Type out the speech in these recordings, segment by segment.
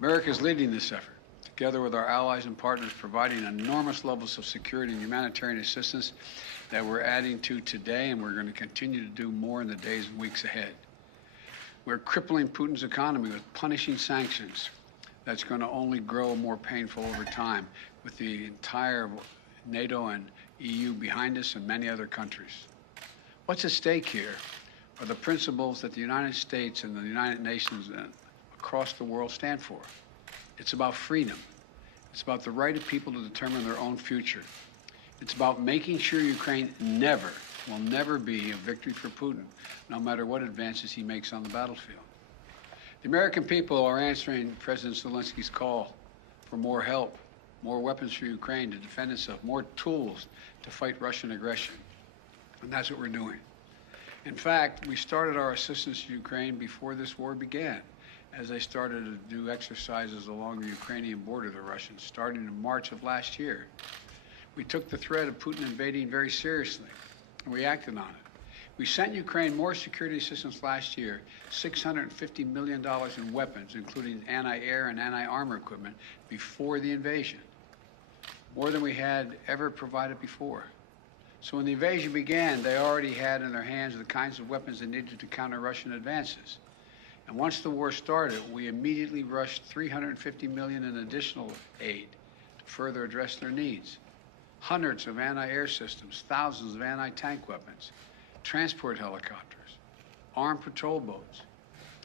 America is leading this effort, together with our allies and partners, providing enormous levels of security and humanitarian assistance that we're adding to today, and we're going to continue to do more in the days and weeks ahead. We're crippling Putin's economy with punishing sanctions that's going to only grow more painful over time, with the entire NATO and EU behind us and many other countries. What's at stake here are the principles that the United States and the United Nations across the world stand for. It's about freedom. It's about the right of people to determine their own future. It's about making sure Ukraine will never be a victory for Putin, no matter what advances he makes on the battlefield. The American people are answering President Zelensky's call for more help, more weapons for Ukraine to defend itself, more tools to fight Russian aggression. And that's what we're doing. In fact, we started our assistance to Ukraine before this war began, as they started to do exercises along the Ukrainian border, the Russians, starting in March of last year. We took the threat of Putin invading very seriously, and we acted on it. We sent Ukraine more security assistance last year, $650 million in weapons, including anti-air and anti-armor equipment, before the invasion, more than we had ever provided before. So when the invasion began, they already had in their hands the kinds of weapons they needed to counter Russian advances. And once the war started, we immediately rushed $350 million in additional aid to further address their needs. Hundreds of anti-air systems, thousands of anti-tank weapons, transport helicopters, armed patrol boats,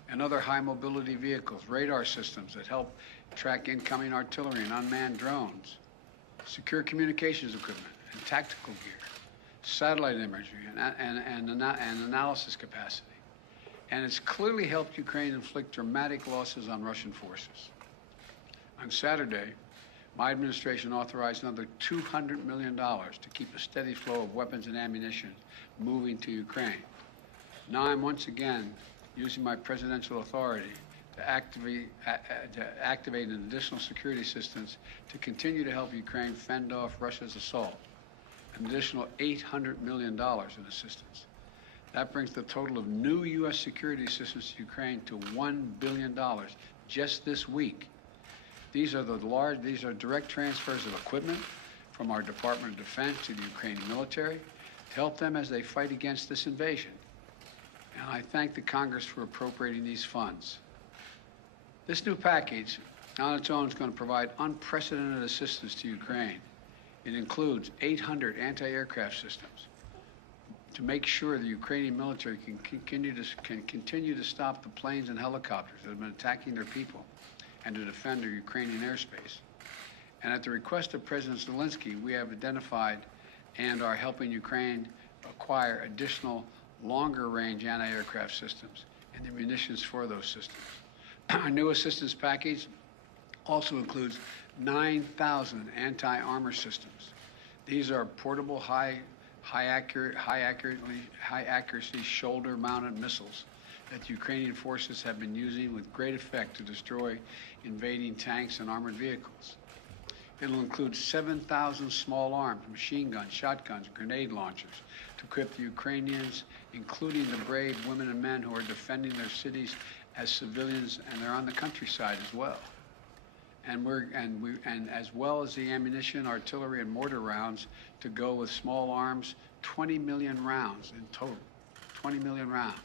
and other high-mobility vehicles, radar systems that help track incoming artillery and unmanned drones, secure communications equipment and tactical gear, satellite imagery and analysis capacity. And it's clearly helped Ukraine inflict dramatic losses on Russian forces. On Saturday, my administration authorized another $200 million to keep a steady flow of weapons and ammunition moving to Ukraine. Now I'm once again using my presidential authority to activate an additional security assistance to continue to help Ukraine fend off Russia's assault, an additional $800 million in assistance. That brings the total of new U.S. security assistance to Ukraine to $1 billion just this week. These are direct transfers of equipment from our Department of Defense to the Ukrainian military to help them as they fight against this invasion. And I thank the Congress for appropriating these funds. This new package on its own is going to provide unprecedented assistance to Ukraine. It includes 800 anti-aircraft systems to make sure the Ukrainian military can continue to stop the planes and helicopters that have been attacking their people and to defend their Ukrainian airspace. And at the request of President Zelenskyy, we have identified and are helping Ukraine acquire additional longer-range anti-aircraft systems and the munitions for those systems. Our new assistance package also includes 9,000 anti-armor systems. These are portable, high accuracy shoulder-mounted missiles that the Ukrainian forces have been using with great effect to destroy invading tanks and armored vehicles. It'll include 7,000 small arms, machine guns, shotguns, grenade launchers to equip the Ukrainians, including the brave women and men who are defending their cities as civilians, and they're on the countryside as well. And as well as the ammunition, artillery, and mortar rounds to go with small arms, 20 million rounds in total, 20 million rounds.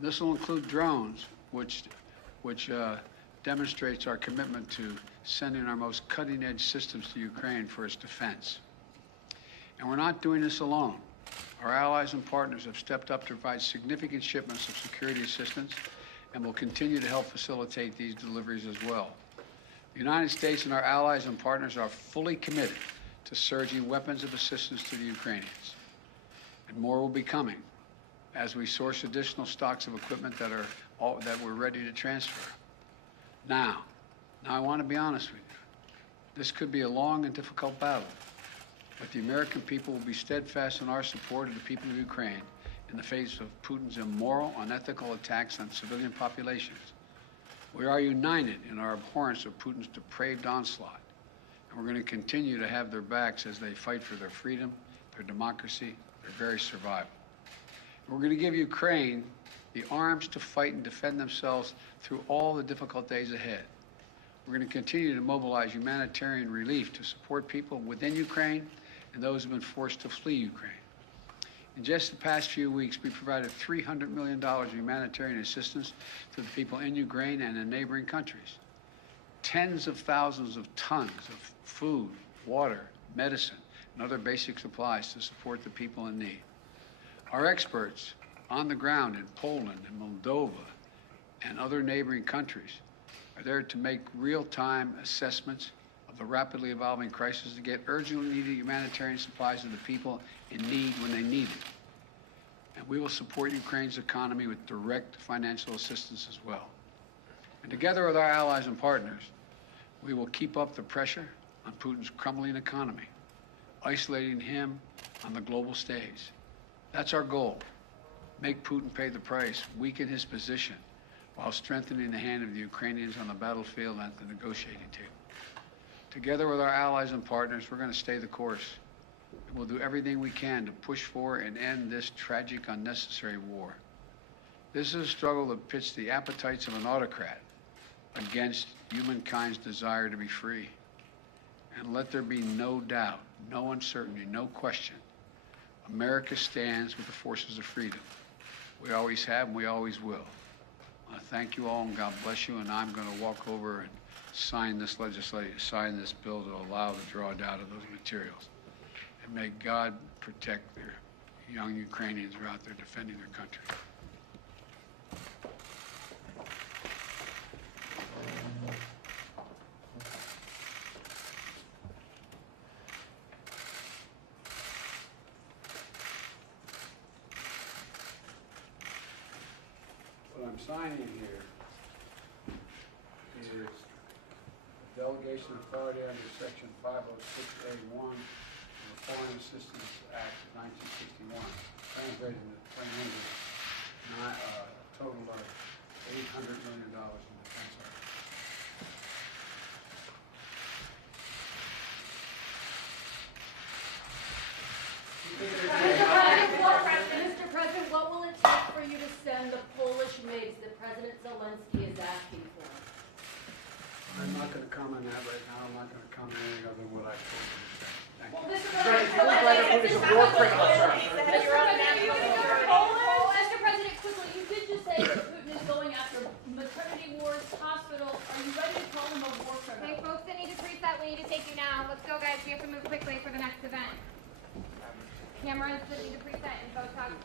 This will include drones, which demonstrates our commitment to sending our most cutting-edge systems to Ukraine for its defense. And we're not doing this alone. Our allies and partners have stepped up to provide significant shipments of security assistance and will continue to help facilitate these deliveries as well. The United States and our allies and partners are fully committed to surging weapons of assistance to the Ukrainians. And more will be coming as we source additional stocks of equipment that we're ready to transfer. Now I want to be honest with you. This could be a long and difficult battle, but the American people will be steadfast in our support of the people of Ukraine in the face of Putin's immoral, unethical attacks on civilian populations. We are united in our abhorrence of Putin's depraved onslaught, and we're going to continue to have their backs as they fight for their freedom, their democracy, their very survival. We're going to give Ukraine the arms to fight and defend themselves through all the difficult days ahead. We're going to continue to mobilize humanitarian relief to support people within Ukraine and those who have been forced to flee Ukraine. In just the past few weeks, we provided $300 million of humanitarian assistance to the people in Ukraine and in neighboring countries. Tens of thousands of tons of food, water, medicine, and other basic supplies to support the people in need. Our experts on the ground in Poland and Moldova and other neighboring countries are there to make real-time assessments of the rapidly evolving crisis to get urgently needed humanitarian supplies to the people in need when they need it. And we will support Ukraine's economy with direct financial assistance as well. And together with our allies and partners, we will keep up the pressure on Putin's crumbling economy, isolating him on the global stage. That's our goal. Make Putin pay the price, weaken his position, while strengthening the hand of the Ukrainians on the battlefield and at the negotiating table. Together with our allies and partners, we're going to stay the course. And we'll do everything we can to push for and end this tragic, unnecessary war. This is a struggle that pits the appetites of an autocrat against humankind's desire to be free. And let there be no doubt, no uncertainty, no question. America stands with the forces of freedom. We always have and we always will. I thank you all and God bless you, and I'm going to walk over and sign this bill to allow the drawdown of those materials. And may God protect their young Ukrainians who are out there defending their country. What I'm signing here is delegation authority under Section 506A1 of the Foreign Assistance Act of 1961, translated into plain English, a total of $800 million in defense art. Mr. President, what will it take for you to send the Polish MiGs that President Zelenskyy is asking for? I'm not going to comment on that right now. I'm not going to comment on anything other than what I told you to say. Thank you. Mr. President, quickly, you did just say that Putin is going after maternity wards, hospitals. Are you ready to call him a war criminal? Okay, folks that need to preset, we need to take you now. Let's go, guys. We have to move quickly for the next event. Cameras that need to preset and Botox.